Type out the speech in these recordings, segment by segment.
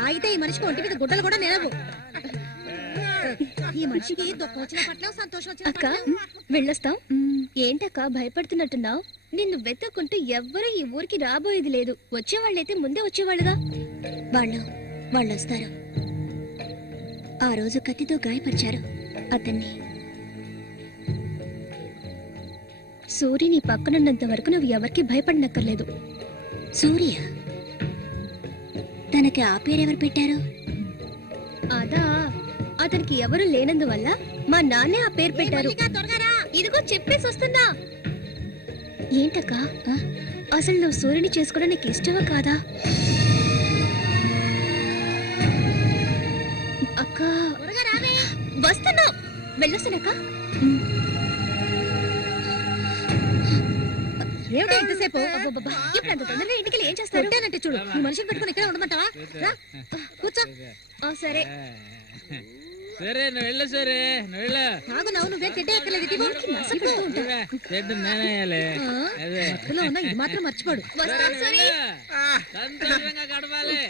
తాగితే ఈ మనిషికి ఒంటి మీద గుడ్డలు కూడా నిలవు. ఈ మనిషికి దుఃఖం వచ్చిన పట్ల సంతోషం వచ్చిన అక్క వెళ్ళొస్తాం. ఏంటక్క భయపడుతున్నట్టున్నావు? నిన్ను వెతుక్కుంటూ ఎవ్వరూ ఈ ఊరికి రాబోయేది లేదు. వచ్చేవాళ్ళైతే ముందే వచ్చేవాళ్ళుగా. వాళ్ళు వస్తారు. ఆ రోజు కత్తితో గాయపరిచారు అతన్ని. సూర్య నీ పక్కనున్నంత వరకు నువ్వు ఎవరికి భయపడనక్కర్లేదు. సూర్య? తనకి ఆ పేరెవరు పెట్టారు? అదా, అతనికి ఎవరు లేనందువల్ల మా నాన్నే ఆ పేరు పెట్టారు. ఇదిగో చెప్పేసి వస్తున్నా. ఏంటక్క, అసలు నువ్వు సూర్యుని చేసుకోవడం నీకు ఇష్టమా కాదా? అక్క వస్తున్నా, వెళ్ళొస్తానక్క. ఏమిటి ఇంతసేపు? ఇప్పుడు అంత తొందరగా ఇంటికి ఏం చేస్తారు? అంటే చూడు, ఈ మనిషిని పెట్టుకుని ఇక్కడ ఉండమంటావా? కూర్చో. సరే సరే, నువ్వు వెళ్ళు. సరే నువ్వు వెళ్ళు. ఆగు, నువ్వే తిట్టే ఎక్కలేదు. ఇది మాత్రం మర్చిపోడు. సంతోషంగా గడపాలి.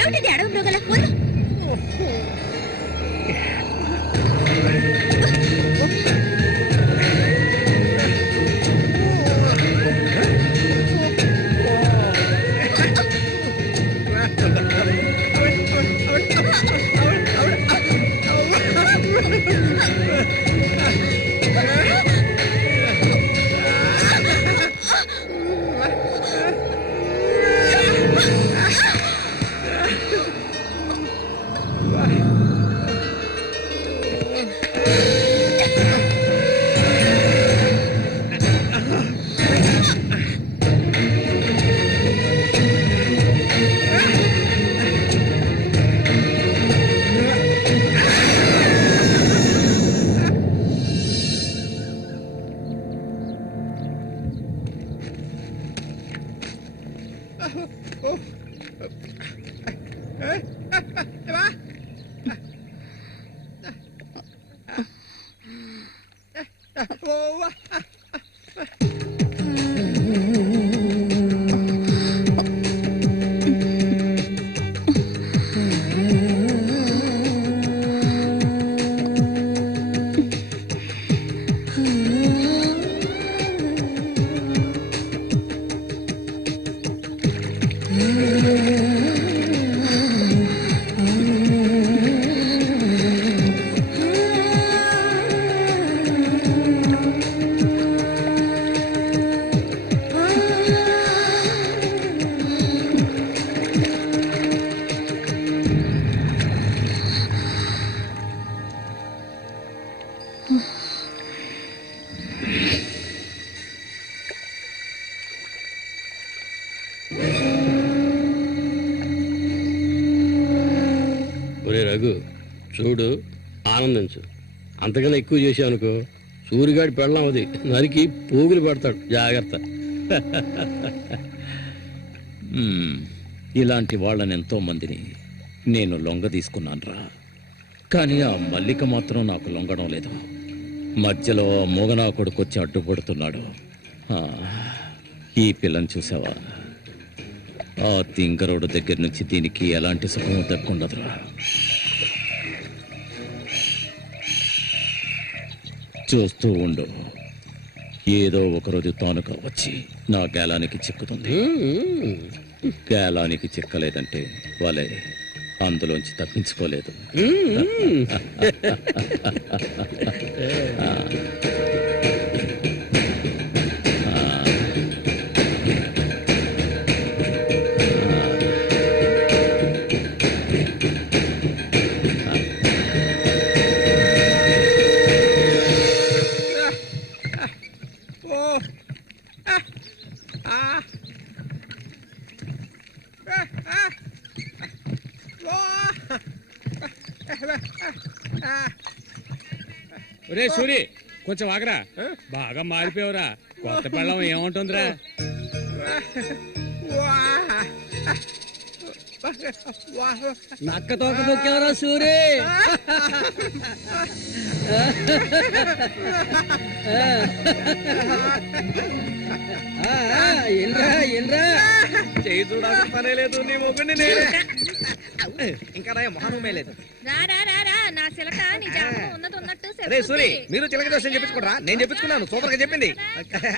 ఏమిటిది అడవి మృగాల? చూడు, ఆనందించు. అంతకన్నా ఎక్కువ చేసావు అనుకో, సూరిగాడి పెళ్ళం అది నరికి పోగులు పడతాడు. జాగ్రత్త. ఇలాంటి వాళ్ళని ఎంతో మందిని నేను లొంగ తీసుకున్నానురా. కానీ ఆ మల్లిక మాత్రం నాకు లొంగడం లేదు. మధ్యలో మొగనా కొడుకొచ్చి అడ్డుపడుతున్నాడు. ఈ పిల్లని చూసావా? ఆ తింగరోడు దగ్గర నుంచి దీనికి ఎలాంటి సుఖం దక్కుండదురా. చూస్తూ ఉండు, ఏదో ఒకరోజు తానుక వచ్చి నా గేలానికి చిక్కుతుంది. గేలానికి చిక్కలేదంటే వాళ్ళే అందులోంచి తప్పించుకోలేదు. ఒరే సూరి కొంచెం ఆగరా. బాగా మారిపోయావురా. కొత్త పెళ్ళం ఏముంటుందిరా? నక్క తోక తొక్కేవరా సూరి. ఏంట్రా ఏంట్రా చేయి చూడాల్సిన పనే లేదు నీ మొగుడిని నేనే. ఇంకా నా మొహం లేదు. రా రా రా రా నా చిలక నీ జాతకం ఉన్నది ఉన్నట్టు రే సూరి మీరు చిలక దోషం చెప్పించుకోరా. నేను చెప్పించుకున్నాను, సూపర్ గా చెప్పింది.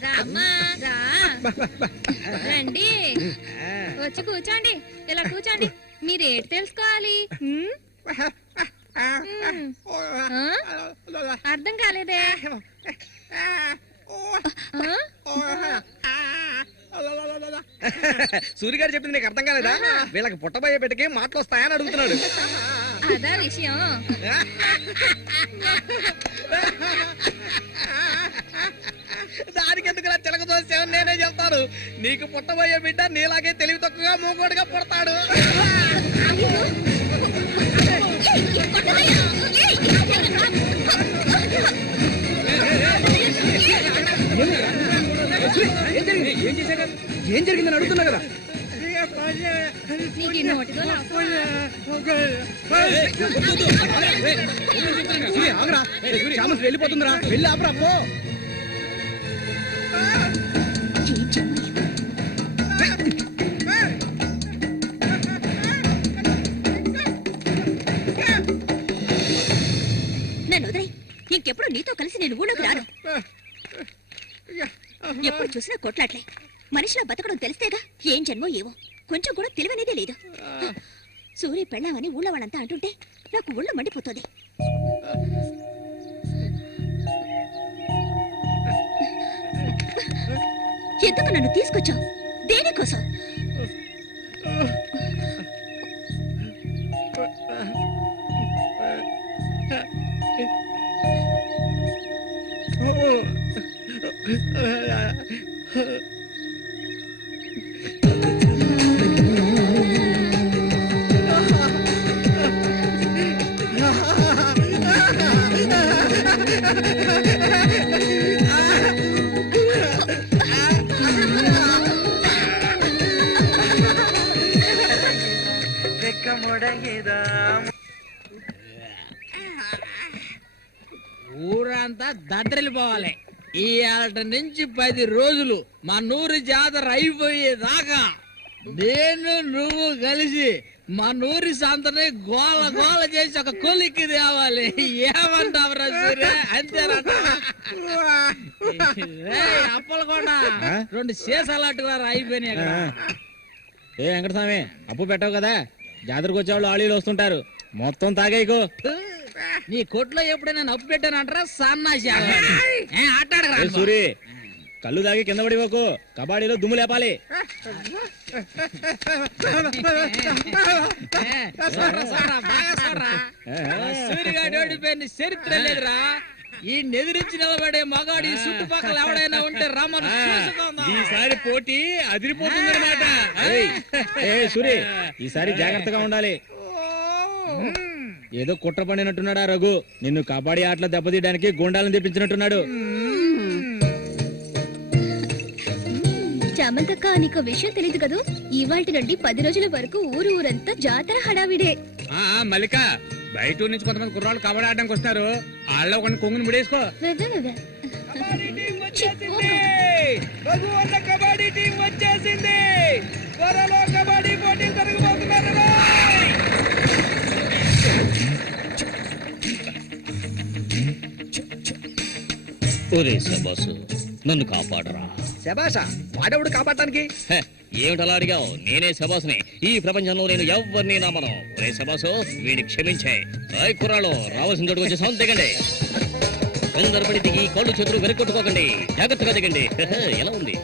రామ్మా రా రండి వచ్చి కూర్చోండి. ఇలా కూర్చోండి. మీరేటి తెలుసుకోవాలి? అర్థం కాలేదే? సూరి గారు చెప్పింది నీకు అర్థం కాలేదా? వీళ్ళకి పుట్టబోయే బిడ్డకి మాటలు వస్తాయని అడుగుతున్నాడు. అదా విషయం. దానికి ఎందుకు చిలక దోషం నేనే చెప్తాను. నీకు పుట్టబోయే బిడ్డ నీలాగే తెలివి తక్కువగా మూకోడుగా పుడతాడు. ఏం జరిగిందని అడుగుతున్నా కదా. నీకు ఈ నోటితో వెళ్ళిపోతుందిరా. వెళ్ళి ఆపరా పో. నన్ను వదిలేయ్. ఇంకెప్పుడు నీతో కలిసి నేను ఊళ్ళోకి రాను. ఎప్పుడు చూసినా కొట్లాట్లే. మనిషిలా బతకడం తెలిస్తేగా. ఏం జన్మో ఏవో కొంచెం కూడా తెలివనేదే లేదు. సూర్య పెళ్ళామని ఊళ్ళో వాళ్ళంతా అంటుంటే నాకు ఊళ్ళో మండిపోతుంది. ఎందుకు నన్ను తీసుకొచ్చావు? దేనికోసం? ఊరంతా దద్దరిల్లిపోవాలి. ఈ ఆట నుంచి 10 రోజులు మా నూరు జాతర అయిపోయేదాకా నేను నువ్వు కలిసి మా నూరి సంతని గోల గోల చేసి ఒక కొలిక్కి తేవాలి. ఏమంటావురా సూర్య? అంతేనట. అప్పలకొండ 2 సీసాలట్టుగా అయిపోయినాయి. ఏ వెంకటస్వామి అప్పు పెట్టావు కదా, జాతరకు వచ్చేవాళ్ళు ఆళీలు వస్తుంటారు, మొత్తం తాగేయకు. నీ కొట్లో ఎప్పుడైనా నప్పు పెట్టానంటారా? సన్నాసి ఆటాడరా సూరి. కళ్ళు తాగి కింద పడిపోకు, కబాడీలో దుమ్ము లేపాలి. సూర్యగాడు ఓడిపోయిన చరిత్ర లేదురా. ఈ నెదిరించి నిలబడే మగాడు ఈ చుట్టుపక్కల ఎవడైనా ఉంటే రమ్మను. ఈసారి పోటీ అదిరిపోతుందన్నమాట. సూరి ఈసారి జాగ్రత్తగా ఉండాలి. ఏదో కుట్ర పండినట్టున్నాడా రఘు? నిన్ను కబడ్డీ ఆటలో దెబ్బతీయడానికి గుండాలను తెప్పించినట్టున్నాడు. చామంతక్క నీకు విషయం తెలీదు కదూ? ఇవాల్టి నుండి 10 రోజుల వరకు ఊరంతా జాతర హడావిడే. మల్లిక, బయట నుంచి కొంతమంది కుర్రాళ్ళు కబడ్డీ ఆడడానికి వస్తారు. వాళ్ళలో కొన్ని కొంగుని ముడేసుకో. కబడ్డీ టీం వచ్చేసింది. త్వరలో కబడ్డీ పోటీలు జరగబోతున్నారు. ఒరే శబాసు, నన్ను కాపాడరా. శబాషా? వాడెవడు కాపాడటానికి? ఏమిటలా అడిగావు? నేనే శబాసుని. ఈ ప్రపంచంలో నేను ఎవరిని నమ్మను. ఒరే శబాసు, వీడిని క్షమించే. కుర్రాళ్ళు రావాల్సిన చోటుకు వచ్చి సౌండ్ దిగండి. తొందరపడి దిగి కళ్ళు చేతులు వెనకొట్టుకోకండి. జాగ్రత్తగా దిగండి. ఎలా ఉంది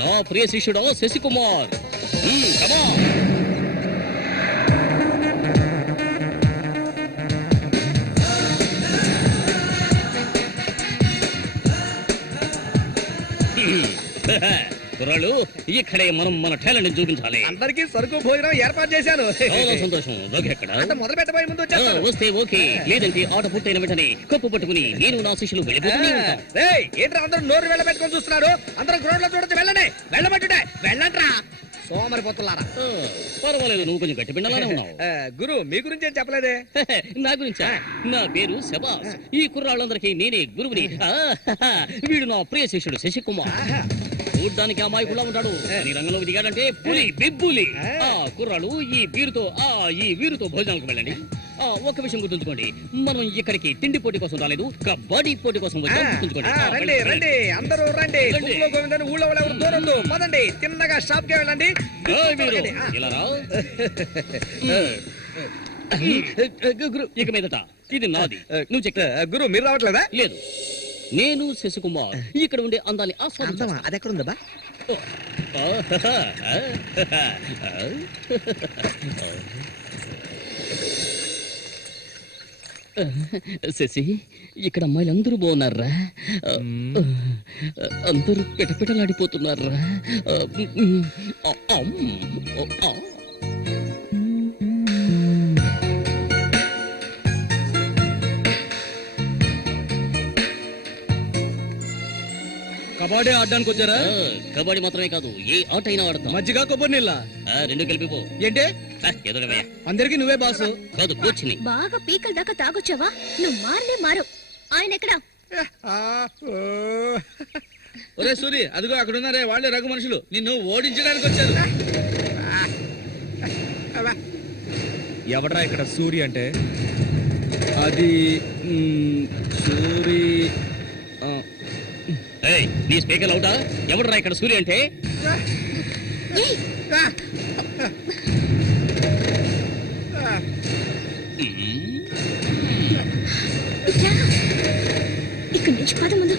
నా ప్రియ శిష్యుడు శశికుమార్? కుర్రాళ్ళు ఇక్కడే మనం మన టాలెంట్ చూపించాలి. అందరికీ సరుకు భోజనం ఏర్పాటు చేశాను. చాలా సంతోషం. ఓకే అక్కడ అంటే మొదలు పెట్టబోయే ముందు వచ్చేస్తాను. వస్తే ఓకే, లేదంటే ఆట పూర్తయిన వెంటనే కప్పు పట్టుకుని నేను నా శిష్యులు వెళ్ళిపోతూనే ఉంటాం. రేయ్, ఏంట్రా అందరూ నోరు వెళ్ళబెట్టుకొని చూస్తున్నారు? అందరూ గ్రౌండ్ లో చూడొచ్చు, వెళ్ళండి. వెళ్ళబట్టుంటే వెళ్ళంట్రా సోమరిపోతులారా. పర్వాలేదు, నువ్వు కొంచెం గట్టి పిండాలనే ఉన్నావు. గురు మీ గురించి ఏం చెప్పలేదే? నా గురించా? నా పేరు శబాస్. ఈ కుర్రాళ్ళందరికీ నేనే గురువుని. వీడు నా ప్రియ శిష్యుడు శశికుమార్. చూడ్డానికి అమాయకులా ఉంటాడు, నీ రంగంలోకి దిగాడంటే పులి బిబ్బులి. కుర్రాళ్ళు ఈ వీరుతో భోజనాలకు వెళ్ళండి. ఒక విషయం గుర్తుంచుకోండి, మనం ఇక్కడికి తిండి పోటీ కోసం రాలేదు, కబడ్డీ పోటీ కోసం వచ్చాం. గుర్తుంచుకోండి. రండి రండి, అందరూ రండి. ఊళ్ళో గోవిందని ఊళ్ళో వాళ్ళు ఎవరు దూరందు. పదండి, తిన్నగా షాప్ కి వెళ్ళండి. ఇలా రా. ఇక మీదట ఇది నాది. నువ్వు చెక్క. గురు మీరు రావట్లేదా? లేదు, నేను శశికుమార్ ఇక్కడ ఉండే అందాన్ని ఆస్వాదించాను. అది ఎక్కడ ఉందా? శశి, ఇక్కడ అమ్మాయిలు అందరూ బాగున్నారా? అందరూ పిటపిటలాడిపోతున్నారా? కబడ్డీ ఆడడానికి వచ్చారా? కబడ్డీ మాత్రమే కాదు, ఏ ఆట అయినా ఆడతాం. మజ్జిగ కొబ్బరి నీళ్ళ రెండు కలిపిపో. ఏంటి? ఎదురవే. అందరికి నువ్వే బాసు. కాదు, కోచ్ని. బాగా పీకల దాకా తాగొచ్చావా? నువ్వు మారు. ఆయన ఎక్కడా? ఒరే సూరి, అదిగో అక్కడ ఉన్నారే, వాళ్ళే రఘు మనుషులు, నిన్ను ఓడించడానికి వచ్చారు. ఎవడరా ఇక్కడ సూరి అంటే? అది సూరి. నీ స్పీకర్ అవుతా? ఎవడరా ఇక్కడ సూర్య అంటే? ఇక్కడి నుంచి పద ముందు.